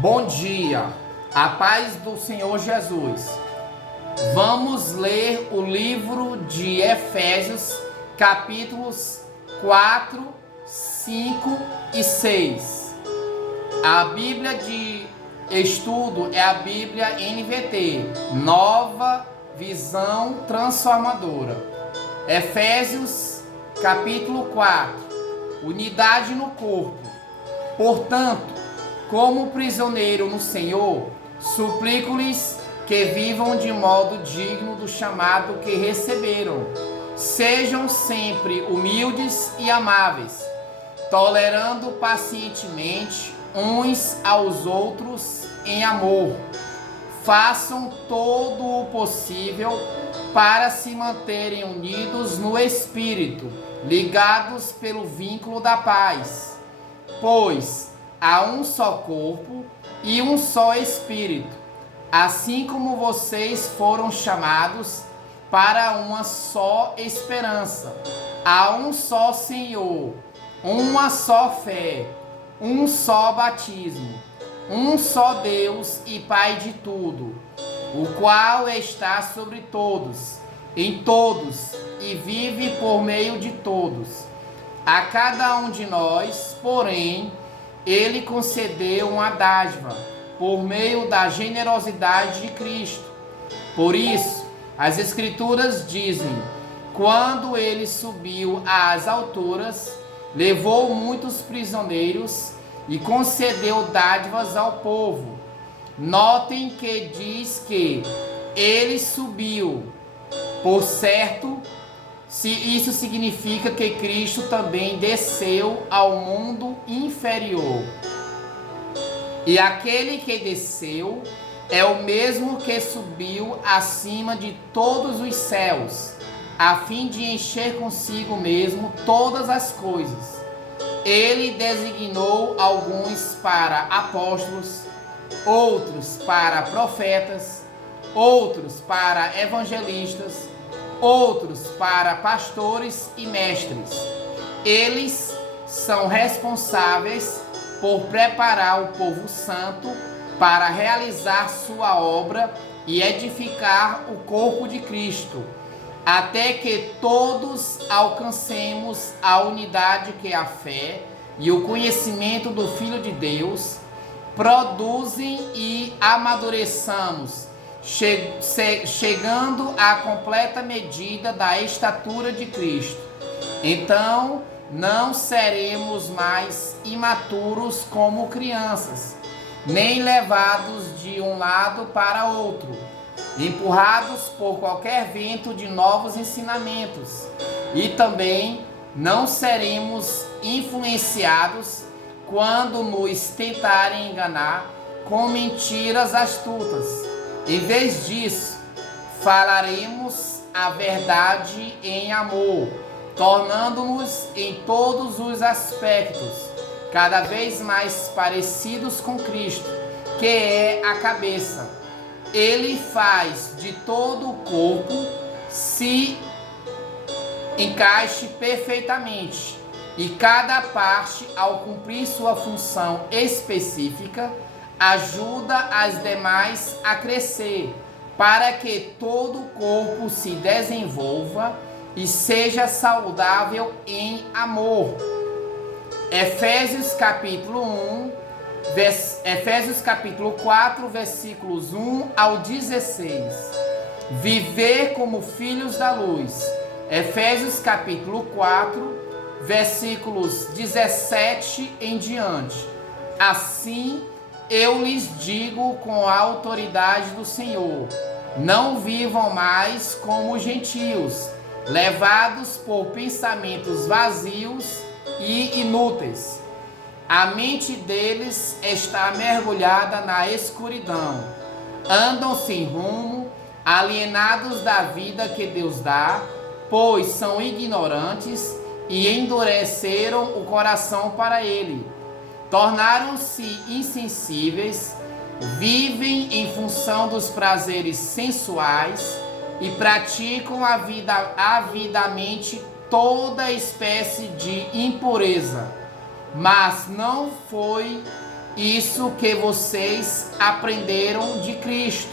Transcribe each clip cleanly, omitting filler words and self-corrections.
Bom dia, a paz do Senhor Jesus. Vamos ler o livro de Efésios, capítulos 4, 5 e 6. A Bíblia de estudo é a Bíblia NVT, Nova Visão Transformadora. Efésios, capítulo 4, unidade no corpo. Portanto, como prisioneiro no Senhor, suplico-lhes que vivam de modo digno do chamado que receberam. Sejam sempre humildes e amáveis, tolerando pacientemente uns aos outros em amor. Façam todo o possível para se manterem unidos no Espírito, ligados pelo vínculo da paz. Pois há um só corpo e um só Espírito, assim como vocês foram chamados para uma só esperança. Há um só Senhor, uma só fé, um só batismo, um só Deus e Pai de tudo, o qual está sobre todos, em todos e vive por meio de todos. A cada um de nós, porém, Ele concedeu uma dádiva por meio da generosidade de Cristo. Por isso, as Escrituras dizem: quando Ele subiu às alturas, levou muitos prisioneiros e concedeu dádivas ao povo. Notem que diz que Ele subiu. Por certo, isso significa que Cristo também desceu ao mundo inferior. E aquele que desceu é o mesmo que subiu acima de todos os céus, a fim de encher consigo mesmo todas as coisas. Ele designou alguns para apóstolos, outros para profetas, outros para evangelistas, outros para pastores e mestres. Eles são responsáveis por preparar o povo santo para realizar sua obra e edificar o corpo de Cristo, até que todos alcancemos a unidade que a fé e o conhecimento do Filho de Deus produzem e amadureçamos, chegando à completa medida da estatura de Cristo. Então, não seremos mais imaturos como crianças, nem levados de um lado para outro, empurrados por qualquer vento de novos ensinamentos. E também não seremos influenciados quando nos tentarem enganar com mentiras astutas. Em vez disso, falaremos a verdade em amor, tornando-nos em todos os aspectos cada vez mais parecidos com Cristo, que é a cabeça. Ele faz de todo o corpo se encaixe perfeitamente, e cada parte, ao cumprir sua função específica, ajuda as demais a crescer, para que todo o corpo se desenvolva e seja saudável em amor. Efésios capítulo 4, versículos 1 ao 16. Viver como filhos da luz. Efésios capítulo 4, versículos 17 em diante. Assim, eu lhes digo com a autoridade do Senhor: não vivam mais como gentios, levados por pensamentos vazios e inúteis. A mente deles está mergulhada na escuridão. Andam sem rumo, alienados da vida que Deus dá, pois são ignorantes e endureceram o coração para ele. Tornaram-se insensíveis, vivem em função dos prazeres sensuais e praticam avidamente toda espécie de impureza. Mas não foi isso que vocês aprenderam de Cristo,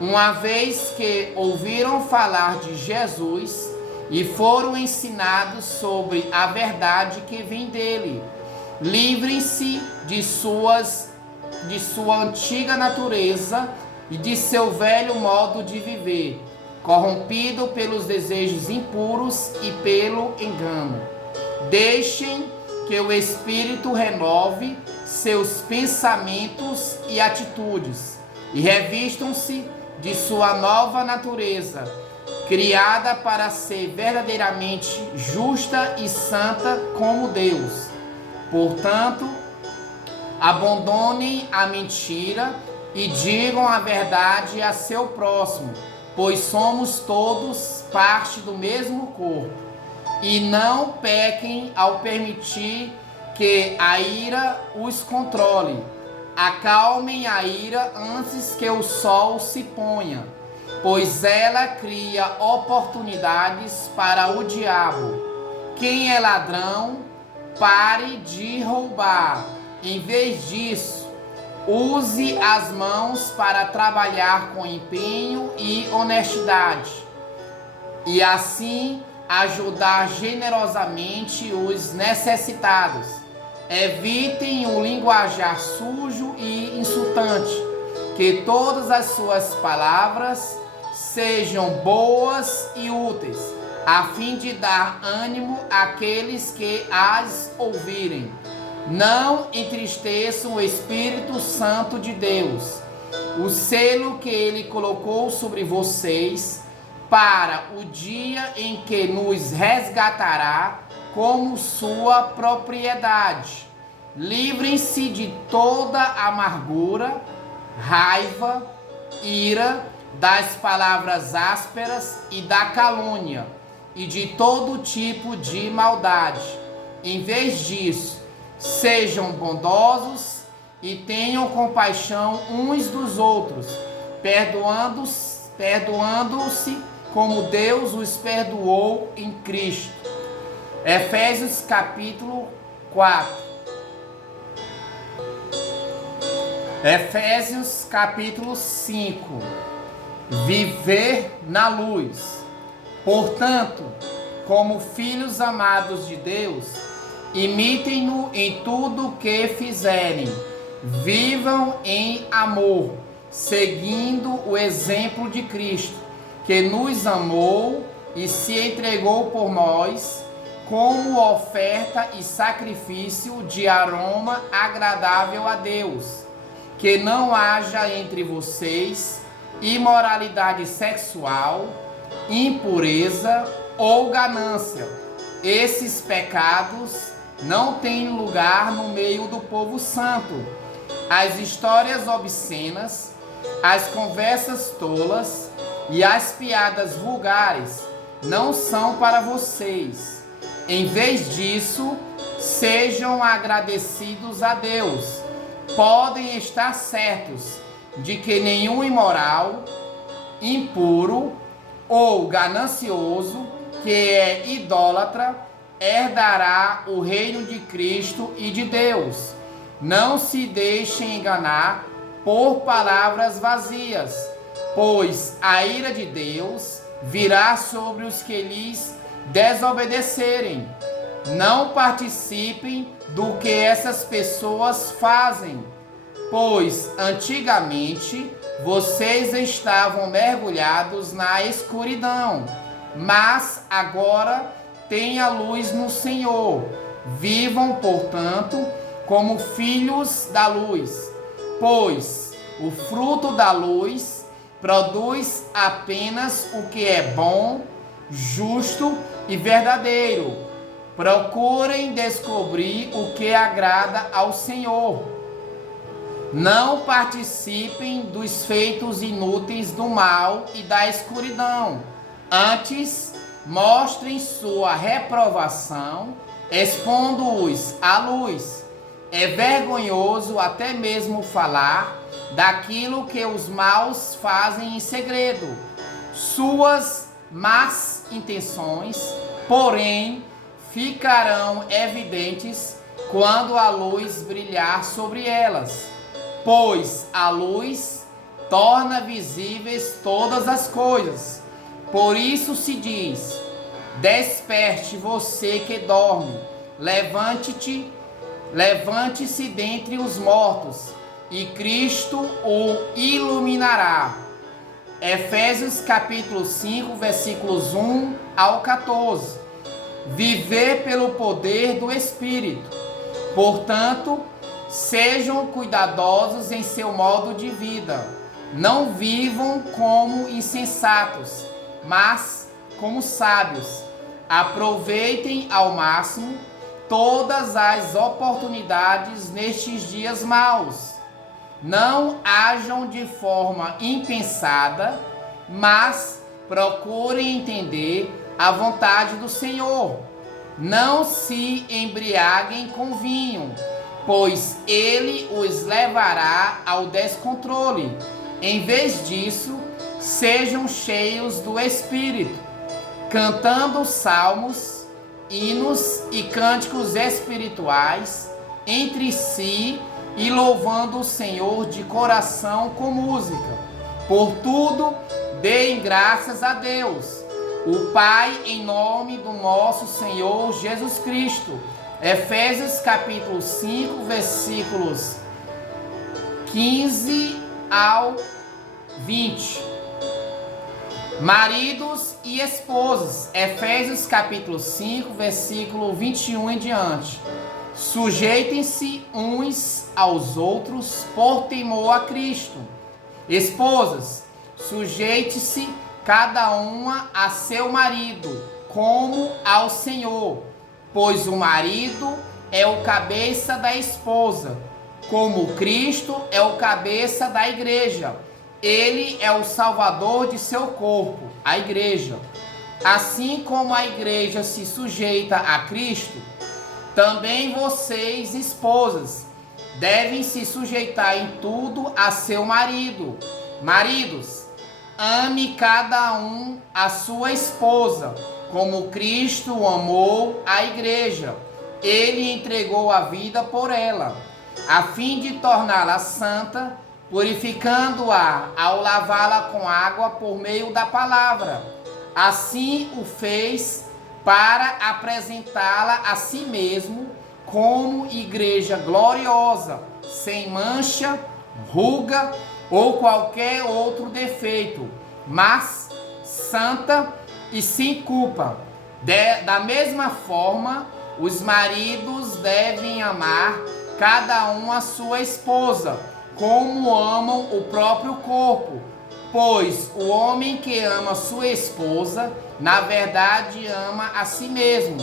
uma vez que ouviram falar de Jesus e foram ensinados sobre a verdade que vem dele. Livrem-se de sua antiga natureza e de seu velho modo de viver, corrompido pelos desejos impuros e pelo engano. Deixem que o Espírito renove seus pensamentos e atitudes e revistam-se de sua nova natureza, criada para ser verdadeiramente justa e santa como Deus. Portanto, abandonem a mentira e digam a verdade a seu próximo, pois somos todos parte do mesmo corpo. E não pequem ao permitir que a ira os controle. Acalmem a ira antes que o sol se ponha, pois ela cria oportunidades para o diabo. Quem é ladrão, pare de roubar. Em vez disso, use as mãos para trabalhar com empenho e honestidade, e assim ajudar generosamente os necessitados. Evitem o linguajar sujo e insultante. Que todas as suas palavras sejam boas e úteis, a fim de dar ânimo àqueles que as ouvirem. Não entristeçam o Espírito Santo de Deus, o selo que ele colocou sobre vocês, para o dia em que nos resgatará como sua propriedade. Livrem-se de toda amargura, raiva, ira, das palavras ásperas e da calúnia, e de todo tipo de maldade. Em vez disso, sejam bondosos e tenham compaixão uns dos outros, perdoando-se como Deus os perdoou em Cristo. Efésios capítulo 4. Efésios capítulo 5. Viver na luz. Portanto, como filhos amados de Deus, imitem-no em tudo o que fizerem. Vivam em amor, seguindo o exemplo de Cristo, que nos amou e se entregou por nós, como oferta e sacrifício de aroma agradável a Deus. Que não haja entre vocês imoralidade sexual, impureza ou ganância. Esses pecados não têm lugar no meio do povo santo. As histórias obscenas, as conversas tolas e as piadas vulgares não são para vocês. Em vez disso, sejam agradecidos a Deus. Podem estar certos de que nenhum imoral, impuro ou ganancioso, que é idólatra, herdará o reino de Cristo e de Deus. Não se deixem enganar por palavras vazias, pois a ira de Deus virá sobre os que lhes desobedecerem. Não participem do que essas pessoas fazem, pois antigamente vocês estavam mergulhados na escuridão, mas agora têm a luz no Senhor. Vivam, portanto, como filhos da luz, pois o fruto da luz produz apenas o que é bom, justo e verdadeiro. Procurem descobrir o que agrada ao Senhor. Não participem dos feitos inúteis do mal e da escuridão. Antes, mostrem sua reprovação, expondo-os à luz. É vergonhoso até mesmo falar daquilo que os maus fazem em segredo. Suas más intenções, porém, ficarão evidentes quando a luz brilhar sobre elas, pois a luz torna visíveis todas as coisas. Por isso se diz: desperte você que dorme, levante-se dentre os mortos, e Cristo o iluminará. Efésios capítulo 5, versículos 1 ao 14. Viver pelo poder do Espírito. Portanto, sejam cuidadosos em seu modo de vida. Não vivam como insensatos, mas como sábios. Aproveitem ao máximo todas as oportunidades nestes dias maus. Não ajam de forma impensada, mas procurem entender a vontade do Senhor. Não se embriaguem com vinho, pois ele os levará ao descontrole. Em vez disso, sejam cheios do Espírito, cantando salmos, hinos e cânticos espirituais entre si e louvando o Senhor de coração com música. Por tudo, deem graças a Deus, o Pai, em nome do nosso Senhor Jesus Cristo. Efésios capítulo 5, versículos 15 ao 20. Maridos e esposas. Efésios capítulo 5, versículo 21 em diante. Sujeitem-se uns aos outros por temor a Cristo. Esposas, sujeite-se cada uma a seu marido, como ao Senhor, pois o marido é o cabeça da esposa, como Cristo é o cabeça da igreja. Ele é o salvador de seu corpo, a igreja. Assim como a igreja se sujeita a Cristo, também vocês, esposas, devem se sujeitar em tudo a seu marido. Maridos, ame cada um a sua esposa, como Cristo amou a igreja. Ele entregou a vida por ela, a fim de torná-la santa, purificando-a ao lavá-la com água por meio da palavra. Assim o fez para apresentá-la a si mesmo como igreja gloriosa, sem mancha, ruga ou qualquer outro defeito, mas santa e sem culpa. Da mesma forma, os maridos devem amar cada um a sua esposa, como amam o próprio corpo. Pois o homem que ama sua esposa, na verdade ama a si mesmo.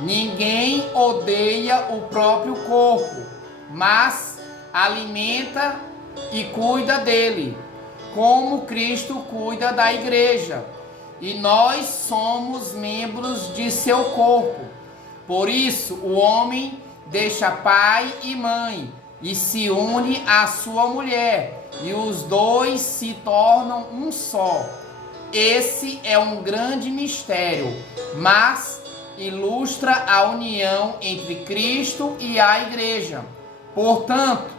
Ninguém odeia o próprio corpo, mas alimenta e cuida dele, como Cristo cuida da igreja. E nós somos membros de seu corpo. Por isso, o homem deixa pai e mãe e se une à sua mulher, e os dois se tornam um só. Esse é um grande mistério, mas ilustra a união entre Cristo e a igreja. Portanto,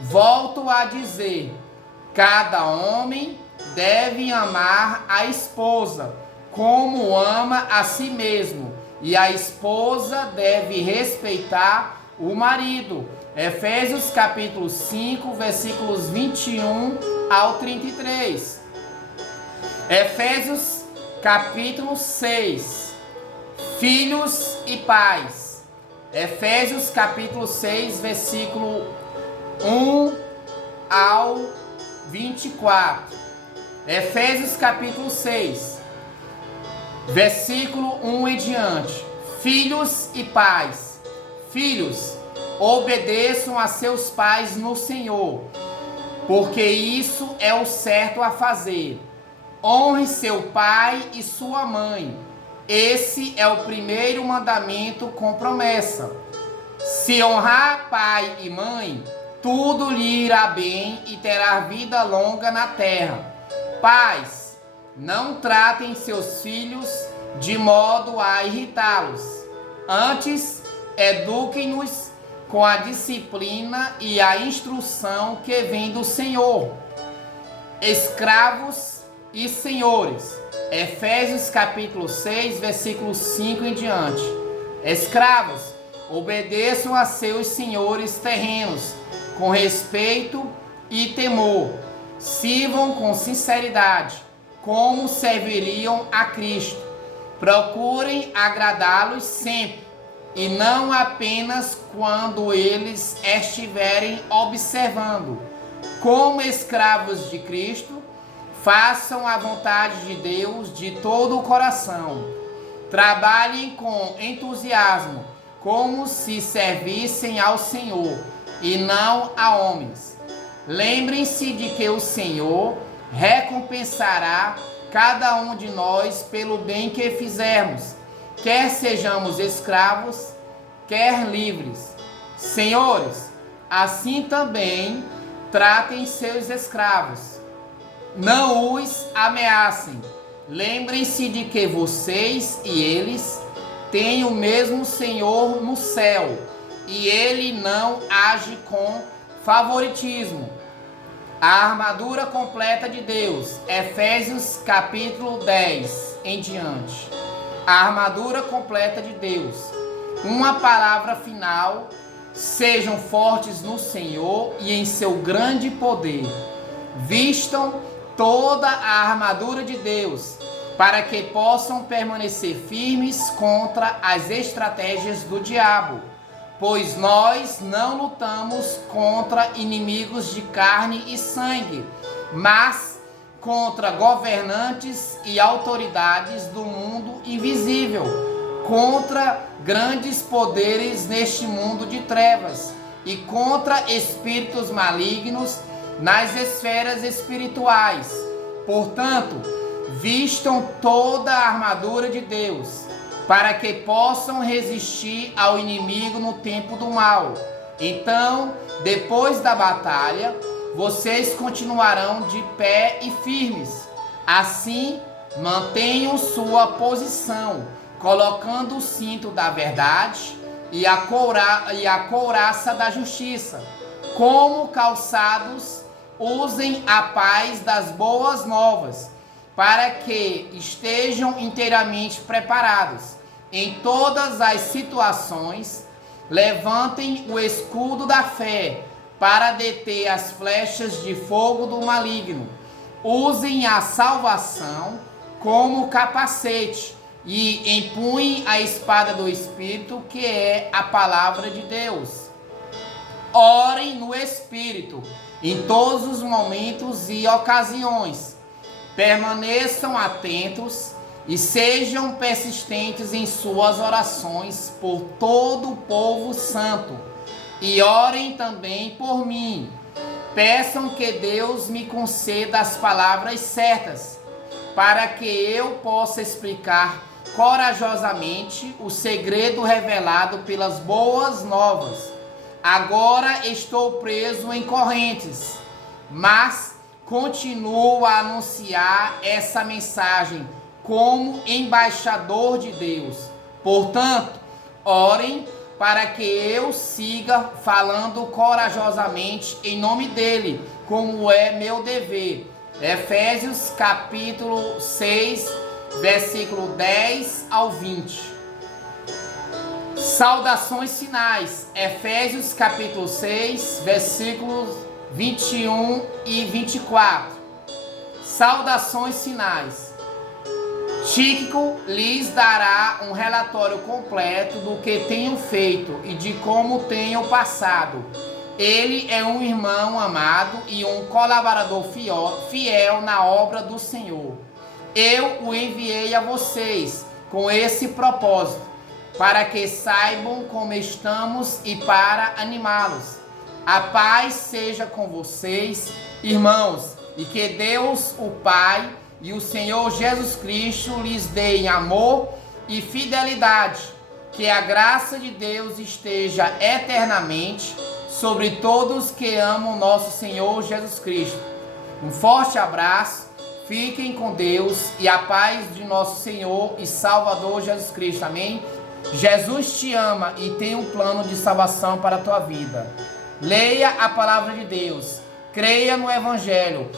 volto a dizer, cada homem deve amar a esposa como ama a si mesmo, e a esposa deve respeitar o marido. Efésios capítulo 5, versículos 21 ao 33. Efésios capítulo 6, filhos e pais. Efésios capítulo 6, versículo 1 ao 24. Efésios capítulo 6, versículo 1 em diante. Filhos e pais. Filhos, obedeçam a seus pais no Senhor, porque isso é o certo a fazer. Honre seu pai e sua mãe. Esse é o primeiro mandamento com promessa. Se honrar pai e mãe, tudo lhe irá bem e terá vida longa na terra. Pais, não tratem seus filhos de modo a irritá-los. Antes, eduquem-nos com a disciplina e a instrução que vem do Senhor. Escravos e senhores. Efésios capítulo 6, versículo 5 em diante. Escravos, obedeçam a seus senhores terrenos, com respeito e temor. Sirvam com sinceridade, como serviriam a Cristo. Procurem agradá-los sempre, e não apenas quando eles estiverem observando. Como escravos de Cristo, façam a vontade de Deus de todo o coração. Trabalhem com entusiasmo, como se servissem ao Senhor e não a homens. Lembrem-se de que o Senhor recompensará cada um de nós pelo bem que fizermos, quer sejamos escravos, quer livres. Senhores, assim também tratem seus escravos. Não os ameacem. Lembrem-se de que vocês e eles têm o mesmo Senhor no céu, e ele não age com favoritismo. A armadura completa de Deus. Efésios capítulo 10 em diante. A armadura completa de Deus. Uma palavra final: sejam fortes no Senhor e em seu grande poder. Vistam toda a armadura de Deus, para que possam permanecer firmes contra as estratégias do diabo. Pois nós não lutamos contra inimigos de carne e sangue, mas contra governantes e autoridades do mundo invisível, contra grandes poderes neste mundo de trevas e contra espíritos malignos nas esferas espirituais. Portanto, vistam toda a armadura de Deus, para que possam resistir ao inimigo no tempo do mal. Então, depois da batalha, vocês continuarão de pé e firmes. Assim, mantenham sua posição, colocando o cinto da verdade e a couraça da justiça. Como calçados, usem a paz das boas novas, para que estejam inteiramente preparados. Em todas as situações, levantem o escudo da fé para deter as flechas de fogo do maligno. Usem a salvação como capacete e empunhem a espada do Espírito, que é a palavra de Deus. Orem no Espírito em todos os momentos e ocasiões. Permaneçam atentos e sejam persistentes em suas orações por todo o povo santo. E orem também por mim. Peçam que Deus me conceda as palavras certas, para que eu possa explicar corajosamente o segredo revelado pelas boas novas. Agora estou preso em correntes, mas continuo a anunciar essa mensagem como embaixador de Deus. Portanto, orem para que eu siga falando corajosamente em nome dele, como é meu dever. Efésios capítulo 6, versículo 10 ao 20. Saudações finais. Efésios capítulo 6, versículos 21 e 24. Saudações finais. Tíquico lhes dará um relatório completo do que tenho feito e de como tenho passado. Ele é um irmão amado e um colaborador fiel na obra do Senhor. Eu o enviei a vocês com esse propósito, para que saibam como estamos e para animá-los. A paz seja com vocês, irmãos, e que Deus, o Pai, e o Senhor Jesus Cristo lhes deem amor e fidelidade. Que a graça de Deus esteja eternamente sobre todos que amam nosso Senhor Jesus Cristo. Um forte abraço, fiquem com Deus e a paz de nosso Senhor e Salvador Jesus Cristo. Amém? Jesus te ama e tem um plano de salvação para a tua vida. Leia a palavra de Deus, creia no Evangelho,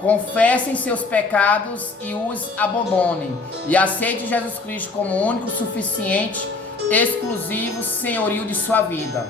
confessem seus pecados e os abandonem, e aceite Jesus Cristo como o único, suficiente, exclusivo senhorio de sua vida.